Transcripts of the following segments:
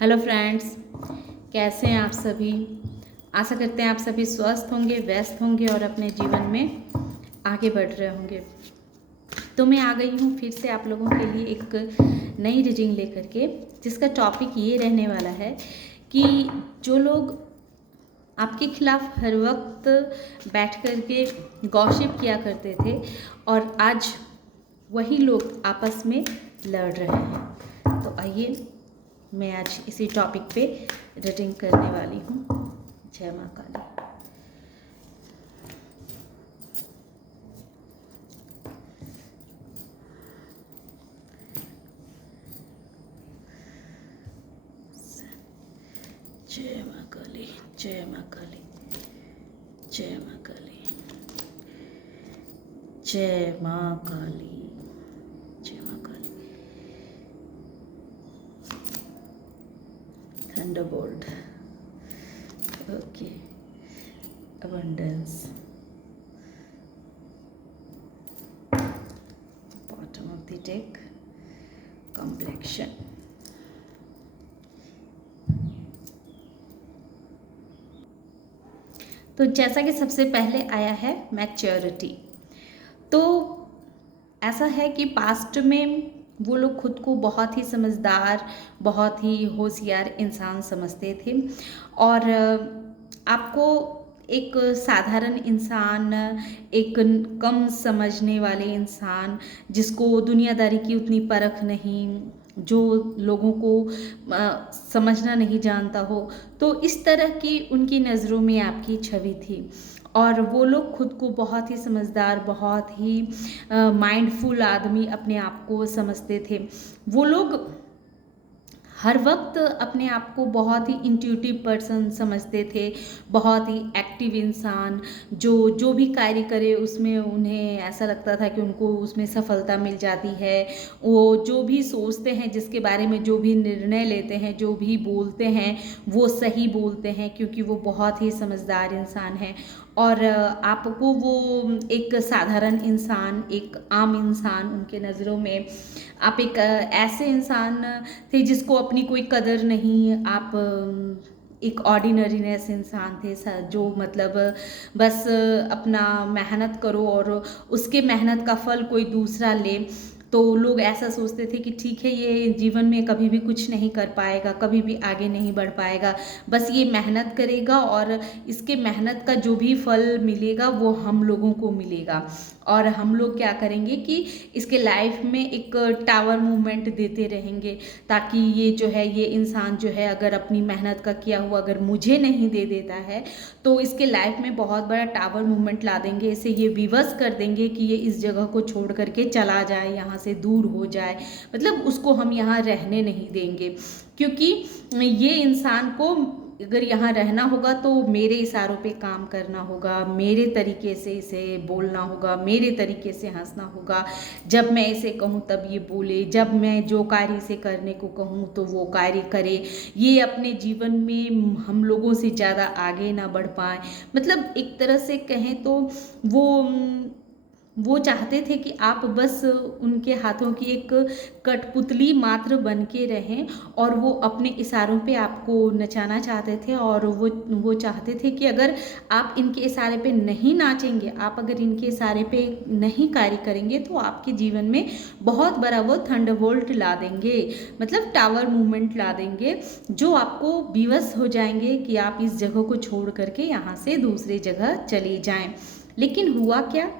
Hello friends, कैसे हैं आप सभी। आशा करते हैं आप सभी स्वस्थ होंगे, व्यस्त होंगे और अपने जीवन में आगे बढ़ रहे होंगे। तो मैं आ गई हूँ फिर से आप लोगों के लिए एक नई रीडिंग लेकर के, जिसका टॉपिक ये रहने वाला है कि जो लोग आपके खिलाफ हर वक्त बैठ कर के गॉसिप किया करते थे और आज वही लोग आपस में लड़ रहे हैं। तो आइए, मैं आज इसी टॉपिक पे रीडिंग करने वाली हूँ। जय माँ काली। जय माँ काली, जय माँ काली, जय माँ काली, जय माँ काली, जय माँ Kali. Thunderbolt, okay, abundance, bottom of the deck, complexion. तो जैसा कि सबसे पहले आया है मैच्योरिटी। तो ऐसा है कि पास्ट में वो लोग खुद को बहुत ही समझदार, बहुत ही होशियार इंसान समझते थे और आपको एक साधारण इंसान, एक कम समझने वाले इंसान, जिसको दुनियादारी की उतनी परख नहीं, जो लोगों को समझना नहीं जानता हो, तो इस तरह की उनकी नज़रों में आपकी छवि थी। और वो लोग खुद को बहुत ही समझदार, बहुत ही माइंडफुल आदमी अपने आप को समझते थे। वो लोग हर वक्त अपने आप को बहुत ही इंट्यूटिव पर्सन समझते थे, बहुत ही एक्टिव इंसान, जो जो भी कार्य करे उसमें उन्हें ऐसा लगता था कि उनको उसमें सफलता मिल जाती है। वो जो भी सोचते हैं, जिसके बारे में जो भी निर्णय लेते हैं, जो भी बोलते हैं, वो सही बोलते हैं, क्योंकि वो बहुत ही समझदार इंसान है। और आपको वो एक साधारण इंसान, एक आम इंसान उनके नज़रों में, आप एक ऐसे इंसान थे जिसको अपनी कोई कदर नहीं। आप एक ऑर्डिनरीनेस इंसान थे, जो मतलब बस अपना मेहनत करो और उसके मेहनत का फल कोई दूसरा ले। तो लोग ऐसा सोचते थे कि ठीक है, ये जीवन में कभी भी कुछ नहीं कर पाएगा, कभी भी आगे नहीं बढ़ पाएगा, बस ये मेहनत करेगा और इसके मेहनत का जो भी फल मिलेगा वो हम लोगों को मिलेगा। और हम लोग क्या करेंगे कि इसके लाइफ में एक टावर मूवमेंट देते रहेंगे, ताकि ये जो है, ये इंसान जो है, अगर अपनी मेहनत का किया हुआ अगर मुझे नहीं दे देता है तो इसके लाइफ में बहुत बड़ा टावर मूवमेंट ला देंगे, इसे ये विवश कर देंगे कि ये इस जगह को छोड़ करके चला जाए, यहाँ से दूर हो जाए, मतलब उसको हम यहाँ रहने नहीं देंगे। क्योंकि ये इंसान को अगर यहाँ रहना होगा तो मेरे इशारों पे काम करना होगा, मेरे तरीके से इसे बोलना होगा, मेरे तरीके से हंसना होगा। जब मैं इसे कहूँ तब ये बोले, जब मैं जो कार्य इसे करने को कहूँ तो वो कार्य करे। ये अपने जीवन में हम लोगों से ज़्यादा आगे ना बढ़ पाए। मतलब एक तरह से कहें तो वो चाहते थे कि आप बस उनके हाथों की एक कठपुतली मात्र बन के रहें, और वो अपने इशारों पे आपको नचाना चाहते थे। और वो चाहते थे कि अगर आप इनके इशारे पे नहीं नाचेंगे, आप अगर इनके इशारे पे नहीं कार्य करेंगे, तो आपके जीवन में बहुत बड़ा वो थंडरबोल्ट ला देंगे, मतलब टावर मूवमेंट ला देंगे, जो आपको विवश हो जाएंगे कि आप इस जगह को छोड़ करके यहाँ से दूसरी जगह चले जाएं। लेकिन हुआ क्या,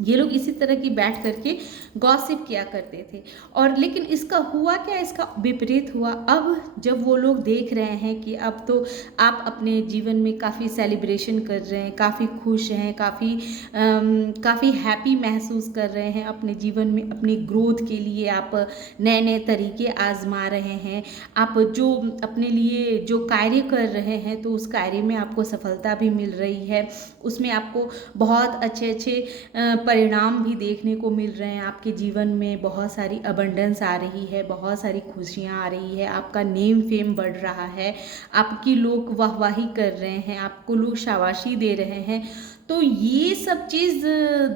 ये लोग इसी तरह की बैठ करके गॉसिप किया करते थे। और लेकिन इसका हुआ क्या, इसका विपरीत हुआ। अब जब वो लोग देख रहे हैं कि अब तो आप अपने जीवन में काफ़ी सेलिब्रेशन कर रहे हैं, काफ़ी खुश हैं, काफ़ी हैप्पी महसूस कर रहे हैं अपने जीवन में, अपनी ग्रोथ के लिए आप नए नए तरीके आजमा रहे हैं, आप जो अपने लिए जो कार्य कर रहे हैं तो उस कार्य में आपको सफलता भी मिल रही है, उसमें आपको बहुत अच्छे अच्छे परिणाम भी देखने को मिल रहे हैं। आपके जीवन में बहुत सारी अबंडेंस आ रही है, बहुत सारी खुशियाँ आ रही है, आपका नेम फेम बढ़ रहा है, आपकी लोग वाहवाही कर रहे हैं, आपको लोग शाबाशी दे रहे हैं। तो ये सब चीज़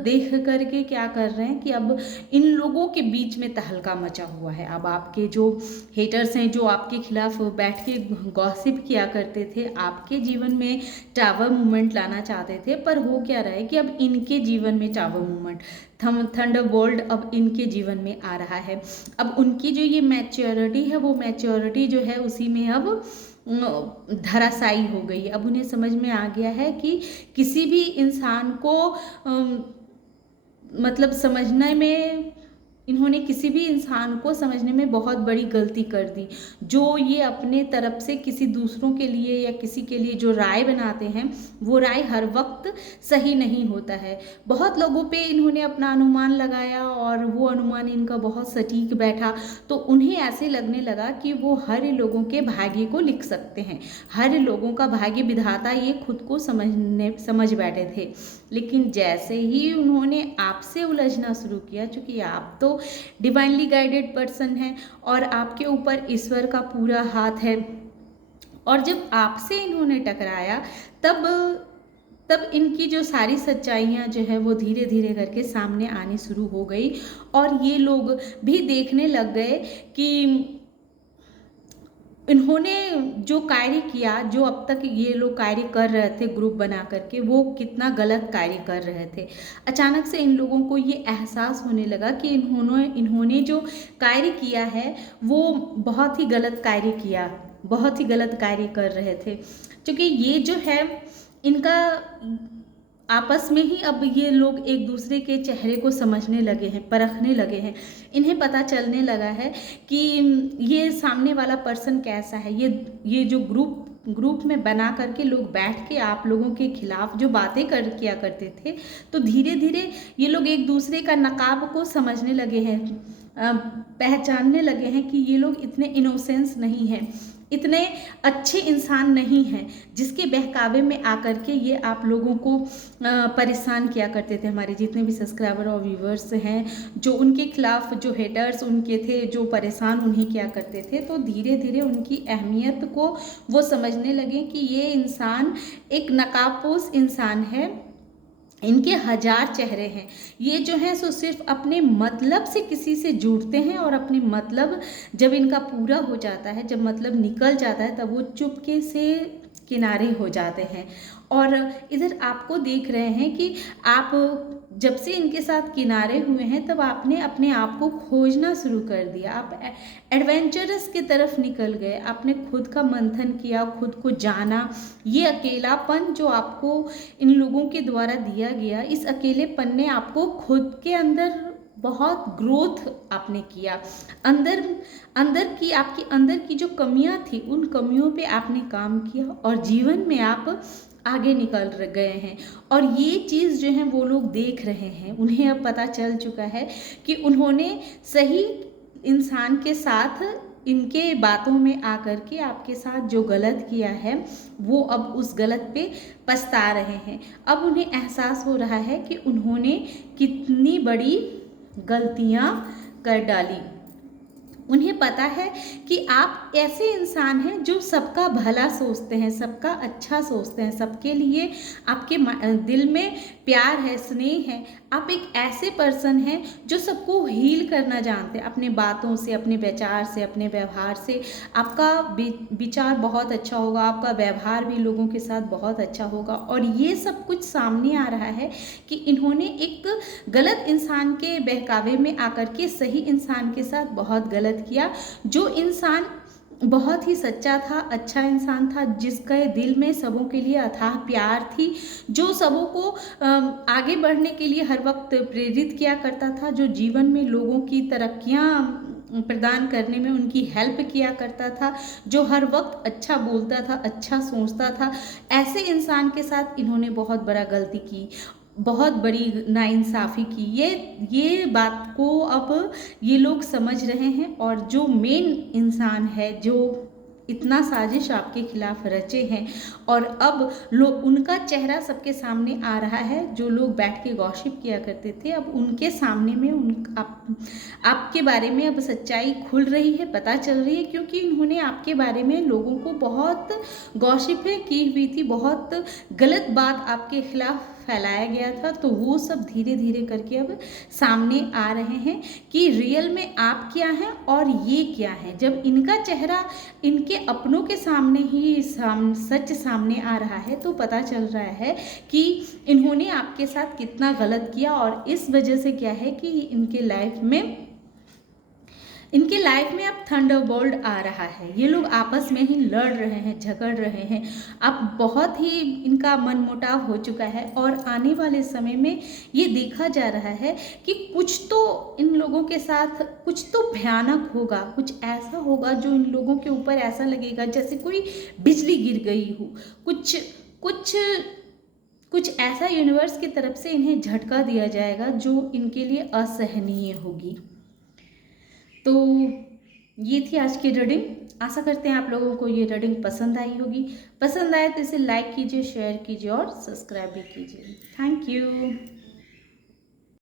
देख करके क्या कर रहे हैं कि अब इन लोगों के बीच में तहलका मचा हुआ है। अब आपके जो हेटर्स हैं, जो आपके खिलाफ बैठ के गॉसिप किया करते थे, आपके जीवन में टावर मूवमेंट लाना चाहते थे, पर हो क्या रहा है कि अब इनके जीवन में टावर मूवमेंट, थंडरबोल्ट अब इनके जीवन में आ रहा है। अब उनकी जो ये मैच्योरिटी है, वो मैच्योरिटी जो है उसी में अब धराशायी हो गई है। अब उन्हें समझ में आ गया है कि किसी भी इंसान को मतलब समझने में, इन्होंने किसी भी इंसान को समझने में बहुत बड़ी गलती कर दी। जो ये अपने तरफ से किसी दूसरों के लिए या किसी के लिए जो राय बनाते हैं, वो राय हर वक्त सही नहीं होता है। बहुत लोगों पे इन्होंने अपना अनुमान लगाया और वो अनुमान इनका बहुत सटीक बैठा, तो उन्हें ऐसे लगने लगा कि वो हर लोगों के भाग्य को लिख सकते हैं, हर लोगों का भाग्य विधाता ये खुद को समझ बैठे थे। लेकिन जैसे ही उन्होंने आपसे उलझना शुरू किया, चूँकि आप तो डिवाइनली गाइडेड पर्सन हैं और आपके ऊपर ईश्वर का पूरा हाथ है, और जब आपसे इन्होंने टकराया तब इनकी जो सारी सच्चाइयाँ जो है वो धीरे धीरे करके सामने आनी शुरू हो गई। और ये लोग भी देखने लग गए कि इन्होंने जो कार्य किया, जो अब तक ये लोग कार्य कर रहे थे ग्रुप बना करके, वो कितना गलत कार्य कर रहे थे। अचानक से इन लोगों को ये एहसास होने लगा कि इन्होंने जो कार्य किया है वो बहुत ही गलत कार्य किया, बहुत ही गलत कार्य कर रहे थे। क्योंकि ये जो है इनका आपस में ही अब ये लोग एक दूसरे के चेहरे को समझने लगे हैं, परखने लगे हैं। इन्हें पता चलने लगा है कि ये सामने वाला पर्सन कैसा है। ये जो ग्रुप में बना करके लोग बैठ के आप लोगों के खिलाफ जो बातें किया करते थे, तो धीरे धीरे ये लोग एक दूसरे का नकाब को समझने लगे हैं, पहचानने लगे हैं कि ये लोग इतने इनोसेंस नहीं हैं, इतने अच्छे इंसान नहीं हैं, जिसके बहकावे में आकर के ये आप लोगों को परेशान किया करते थे। हमारे जितने भी सब्सक्राइबर और व्यूवर्स हैं, जो उनके खिलाफ जो हेटर्स उनके थे, जो परेशान उन्हें किया करते थे, तो धीरे धीरे उनकी अहमियत को वो समझने लगे कि ये इंसान एक नकाबपोश इंसान है, इनके हजार चेहरे हैं। ये जो है सो सिर्फ अपने मतलब से किसी से जुड़ते हैं, और अपने मतलब जब इनका पूरा हो जाता है, जब मतलब निकल जाता है, तब वो चुपके से किनारे हो जाते हैं। और इधर आपको देख रहे हैं कि आप जब से इनके साथ किनारे हुए हैं, तब आपने अपने आप को खोजना शुरू कर दिया। आप एडवेंचरस की तरफ निकल गए, आपने खुद का मंथन किया, खुद को जाना। ये अकेलापन जो आपको इन लोगों के द्वारा दिया गया, इस अकेलेपन ने आपको खुद के अंदर बहुत ग्रोथ आपने किया। आपकी अंदर की जो कमियां थी, उन कमियों पे आपने काम किया और जीवन में आप आगे निकल गए हैं। और ये चीज़ जो है वो लोग देख रहे हैं, उन्हें अब पता चल चुका है कि उन्होंने सही इंसान के साथ इनके बातों में आकर के आपके साथ जो गलत किया है, वो अब उस गलत पे पछता रहे हैं। अब उन्हें एहसास हो रहा है कि उन्होंने कितनी बड़ी गलतियां कर डाली। उन्हें पता है कि आप ऐसे इंसान हैं जो सबका भला सोचते हैं, सबका अच्छा सोचते हैं, सबके लिए आपके दिल में प्यार है, स्नेह है। आप एक ऐसे पर्सन हैं जो सबको हील करना जानते हैं, अपने बातों से, अपने विचार से, अपने व्यवहार से। आपका विचार बहुत अच्छा होगा, आपका व्यवहार भी लोगों के साथ बहुत अच्छा होगा। और ये सब कुछ सामने आ रहा है कि इन्होंने एक गलत इंसान के बहकावे में आकर के सही इंसान के साथ बहुत गलत किया। जो इंसान बहुत ही सच्चा था, अच्छा इंसान था, जिसके दिल में सबों के लिए अथाह प्यार थी, जो सबों को आगे बढ़ने के लिए हर वक्त प्रेरित किया करता था, जो जीवन में लोगों की तरक्कियां प्रदान करने में उनकी हेल्प किया करता था, जो हर वक्त अच्छा बोलता था, अच्छा सोचता था, ऐसे इंसान के साथ इन्होंने बहुत बड़ा गलती की, बहुत बड़ी नाइंसाफ़ी की। ये बात को अब ये लोग समझ रहे हैं। और जो मेन इंसान है, जो इतना साजिश आपके खिलाफ रचे हैं और अब लोग उनका चेहरा सबके सामने आ रहा है। जो लोग बैठ के गॉसिप किया करते थे अब उनके सामने में आपके बारे में अब सच्चाई खुल रही है, पता चल रही है, क्योंकि इन्होंने आपके बारे में लोगों को बहुत गॉसिप की हुई थी, बहुत गलत बात आपके खिलाफ फैलाया गया था। तो वो सब धीरे धीरे करके अब सामने आ रहे हैं कि रियल में आप क्या हैं और ये क्या है। जब इनका चेहरा इनके अपनों के सामने ही सच सामने आ रहा है तो पता चल रहा है कि इन्होंने आपके साथ कितना गलत किया और इस वजह से क्या है कि इनके लाइफ में अब थंडरबोल्ट आ रहा है। ये लोग आपस में ही लड़ रहे हैं, झगड़ रहे हैं। अब बहुत ही इनका मनमुटाव हो चुका है और आने वाले समय में ये देखा जा रहा है कि कुछ तो इन लोगों के साथ कुछ तो भयानक होगा, कुछ ऐसा होगा जो इन लोगों के ऊपर ऐसा लगेगा जैसे कोई बिजली गिर गई हो। कुछ कुछ कुछ ऐसा यूनिवर्स की तरफ से इन्हें झटका दिया जाएगा जो इनके लिए असहनीय होगी। तो ये थी आज की रीडिंग। आशा करते हैं आप लोगों को ये रीडिंग पसंद आई होगी। पसंद आए तो इसे लाइक कीजिए, शेयर कीजिए और सब्सक्राइब भी कीजिए। Thank you.